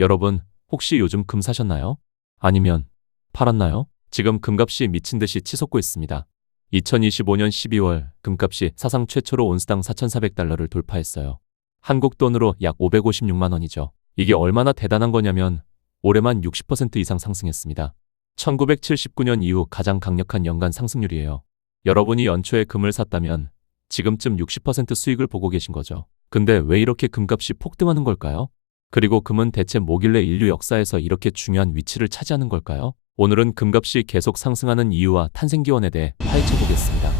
여러분, 혹시 요즘 금 사셨나요? 아니면 팔았나요? 지금 금값이 미친 듯이 치솟고 있습니다. 2025년 12월 금값이 사상 최초로 온스당 4,400달러를 돌파했어요. 한국 돈으로 약 556만 원이죠. 이게 얼마나 대단한 거냐면 올해만 60% 이상 상승했습니다. 1979년 이후 가장 강력한 연간 상승률이에요. 여러분이 연초에 금을 샀다면 지금쯤 60% 수익을 보고 계신 거죠. 근데 왜 이렇게 금값이 폭등하는 걸까요? 그리고 금은 대체 뭐길래 인류 역사에서 이렇게 중요한 위치를 차지하는 걸까요? 오늘은 금값이 계속 상승하는 이유와 탄생기원에 대해 파헤쳐 보겠습니다.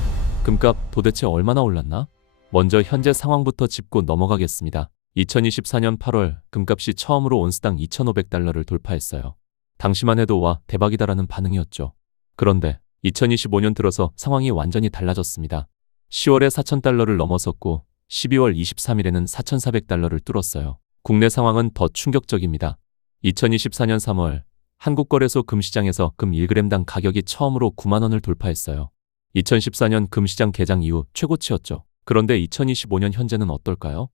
금값 도대체 얼마나 올랐나? 먼저 현재 상황부터 짚고 넘어가겠습니다. 2024년 8월 금값이 처음으로 온스당 2,500달러를 돌파했어요. 당시만 해도 와 대박이다라는 반응이었죠. 그런데 2025년 들어서 상황이 완전히 달라졌습니다. 10월에 4,000달러를 넘어섰고 12월 23일에는 4,400달러를 뚫었어요. 국내 상황은 더 충격적입니다. 2024년 3월 한국거래소 금시장에서 금 1g당 가격이 처음으로 9만 원을 돌파했어요. 2014년 금시장 개장 이후 최고치였죠. 그런데 2025년 현재는 어떨까요?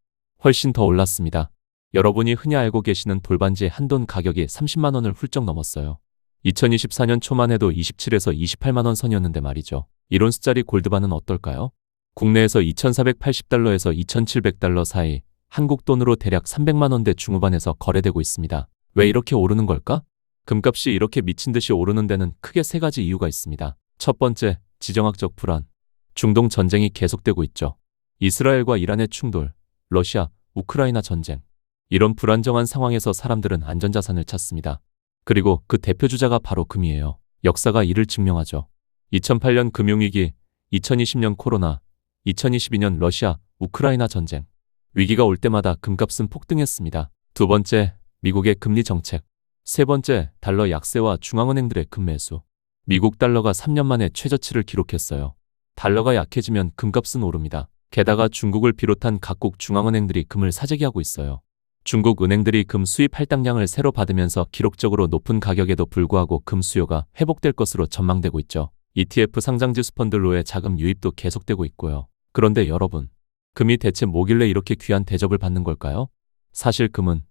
훨씬 더 올랐습니다. 여러분이 흔히 알고 계시는 돌반지의 한돈 가격이 30만 원을 훌쩍 넘었어요. 2024년 초만 해도 27에서 28만 원 선이었는데 말이죠. 이런 숫자리 골드바는 어떨까요? 국내에서 2,480달러에서 2,700달러 사이, 한국 돈으로 대략 300만 원대 중후반에서 거래되고 있습니다. 왜 이렇게 오르는 걸까? 금값이 이렇게 미친 듯이 오르는 데는 크게 세 가지 이유가 있습니다. 첫 번째, 지정학적 불안. 중동 전쟁이 계속되고 있죠. 이스라엘과 이란의 충돌, 러시아, 우크라이나 전쟁. 이런 불안정한 상황에서 사람들은 안전자산을 찾습니다. 그리고 그 대표 주자가 바로 금이에요. 역사가 이를 증명하죠. 2008년 금융위기, 2020년 코로나, 2022년 러시아, 우크라이나 전쟁. 위기가 올 때마다 금값은 폭등했습니다. 두 번째, 미국의 금리 정책. 세 번째, 달러 약세와 중앙은행들의 금매수. 미국 달러가 3년 만에 최저치를 기록했어요. 달러가 약해지면 금값은 오릅니다. 게다가 중국을 비롯한 각국 중앙은행들이 금을 사재기하고 있어요. 중국 은행들이 금 수입 할당량을 새로 받으면서 기록적으로 높은 가격에도 불구하고 금 수요가 회복될 것으로 전망되고 있죠. ETF 상장지수 펀드로의 자금 유입도 계속되고 있고요. 그런데 여러분, 금이 대체 뭐길래 이렇게 귀한 대접을 받는 걸까요? 사실 금은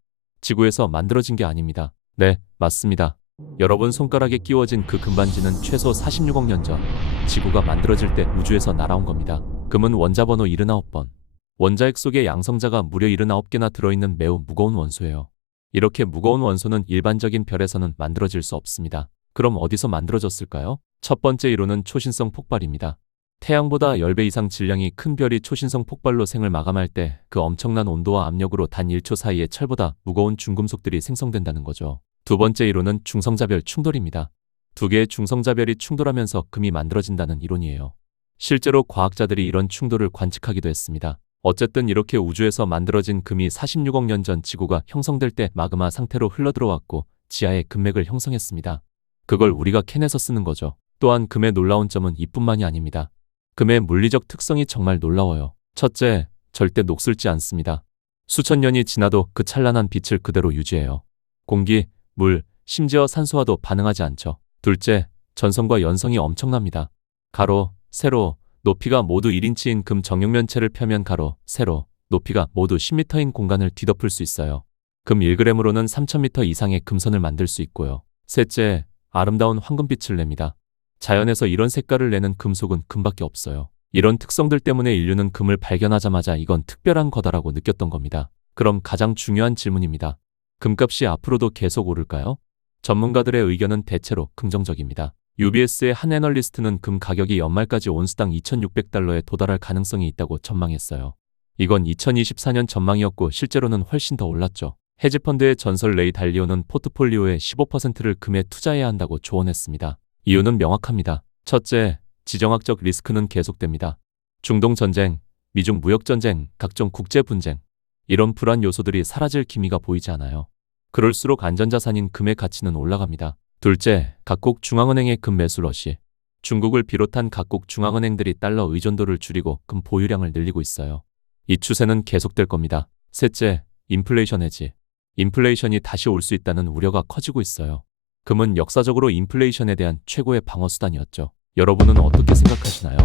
지구에서 만들어진 게 아닙니다. 네, 맞습니다. 여러분 손가락에 끼워진 그 금반지는 최소 46억 년 전 지구가 만들어질 때 우주에서 날아온 겁니다. 금은 원자 번호 79번. 원자핵 속에 양성자가 무려 79개나 들어있는 매우 무거운 원소예요. 이렇게 무거운 원소는 일반적인 별에서는 만들어질 수 없습니다. 그럼 어디서 만들어졌을까요? 첫 번째 이론은 초신성 폭발입니다. 태양보다 10배 이상 질량이 큰 별이 초신성 폭발로 생을 마감할 때 그 엄청난 온도와 압력으로 단 1초 사이에 철보다 무거운 중금속들이 생성된다는 거죠. 두 번째 이론은 중성자별 충돌입니다. 두 개의 중성자별이 충돌하면서 금이 만들어진다는 이론이에요. 실제로 과학자들이 이런 충돌을 관측하기도 했습니다. 어쨌든 이렇게 우주에서 만들어진 금이 46억 년 전 지구가 형성될 때 마그마 상태로 흘러들어왔고 지하에 금맥을 형성했습니다. 그걸 우리가 캐내서 쓰는 거죠. 또한 금의 놀라운 점은 이뿐만이 아닙니다. 금의 물리적 특성이 정말 놀라워요. 첫째, 절대 녹슬지 않습니다. 수천 년이 지나도 그 찬란한 빛을 그대로 유지해요. 공기, 물, 심지어 산소와도 반응하지 않죠. 둘째, 전성과 연성이 엄청납니다. 가로, 세로, 높이가 모두 1인치인 금 정육면체를 펴면 가로, 세로, 높이가 모두 10m인 공간을 뒤덮을 수 있어요. 금 1g으로는 3000m 이상의 금선을 만들 수 있고요. 셋째, 아름다운 황금빛을 냅니다. 자연에서 이런 색깔을 내는 금속은 금밖에 없어요. 이런 특성들 때문에 인류는 금을 발견하자마자 이건 특별한 거다라고 느꼈던 겁니다. 그럼 가장 중요한 질문입니다. 금값이 앞으로도 계속 오를까요? 전문가들의 의견은 대체로 긍정적입니다. UBS의 한 애널리스트는 금 가격이 연말까지 온스당 2,600달러에 도달할 가능성이 있다고 전망했어요. 이건 2024년 전망이었고 실제로는 훨씬 더 올랐죠. 헤지펀드의 전설 레이 달리오는 포트폴리오의 15%를 금에 투자해야 한다고 조언했습니다. 이유는 명확합니다. 첫째, 지정학적 리스크는 계속됩니다. 중동 전쟁, 미중 무역 전쟁, 각종 국제 분쟁. 이런 불안 요소들이 사라질 기미가 보이지 않아요. 그럴수록 안전자산인 금의 가치는 올라갑니다. 둘째, 각국 중앙은행의 금 매수 러시. 중국을 비롯한 각국 중앙은행들이 달러 의존도를 줄이고 금 보유량을 늘리고 있어요. 이 추세는 계속될 겁니다. 셋째, 인플레이션 해지. 인플레이션이 다시 올 수 있다는 우려가 커지고 있어요. 금은 역사적으로 인플레이션에 대한 최고의 방어수단이었죠. 여러분은 어떻게 생각하시나요?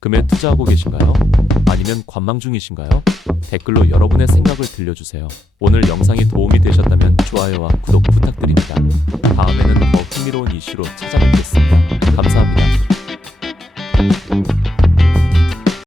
금에 투자하고 계신가요? 아니면 관망 중이신가요? 댓글로 여러분의 생각을 들려주세요. 오늘 영상이 도움이 되셨다면 좋아요와 구독 부탁드립니다. 다음에는 더 흥미로운 이슈로 찾아뵙겠습니다. 감사합니다.